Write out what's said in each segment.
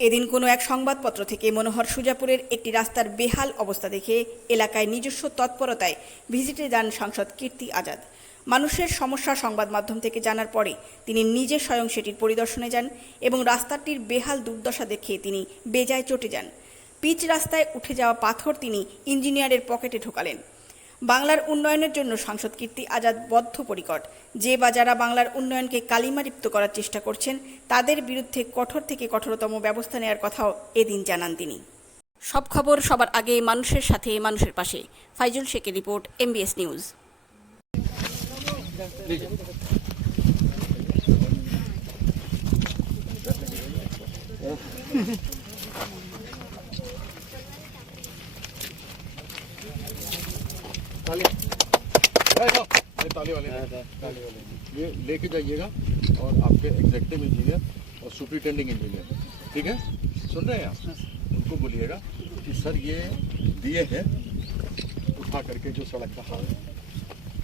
এদিন কোনো এক সংবাদপত্র থেকে মনোহর সুজাপুরের একটি রাস্তার বেহাল অবস্থা দেখে এলাকায় নিজস্ব তৎপরতায় ভিজিটে যান সাংসদ কীর্তি আজাদ। মানুষের সমস্যা সংবাদ মাধ্যম থেকে জানার পরে তিনি নিজে স্বয়ং সেটির পরিদর্শনে যান এবং রাস্তাটির বেহাল দুর্দশা দেখে তিনি বেজায় চটে যান। পিচ রাস্তায় উঠে যাওয়া পাথর তিনি ইঞ্জিনিয়ারের পকেটে ঢোকালেন। বাংলার উন্নয়নের জন্য সাংসদ কীর্তি আজাদ বদ্ধপরিকর। যে বা যারা বাংলার উন্নয়নকে কালিমালিপ্ত করার চেষ্টা করছেন, তাদের বিরুদ্ধে কঠোর থেকে কঠোরতম ব্যবস্থা নেওয়ার কথাও এদিন জানান তিনি। সব খবর সবার আগে মানুষের সাথে, মানুষের পাশে। ফাইজুল শেখের রিপোর্ট, এমবিএস নিউজ। ताली। ये ताली वाले। ताली वाले। ये लेके जाइएगा और आपके एग्जेक्टिव इंजीनियर और सुपरिटेंडिंग इंजीनियर ठीक है? सुन रहे हैं आप? उनको बोलिएगा कि सर ये दिए हैं। उठा करके जो सड़क का हाल है।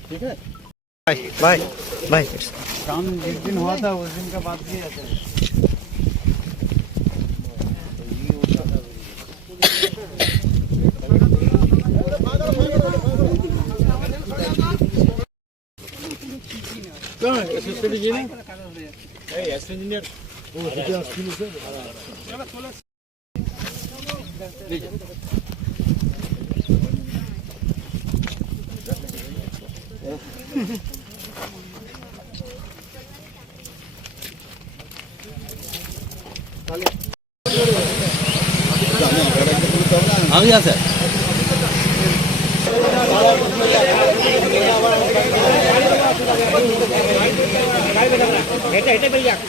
ठीक है? Bye bye bye. काम जिस दिन हुआ था उस दिन का बात किया था। অ্যাসিস্ট্যান্ট ইঞ্জিনিয়ার এই অ্যাসিস্ট্যান্ট ইঞ্জিনিয়ার আমি আছে। এটা এটাই বলি যাক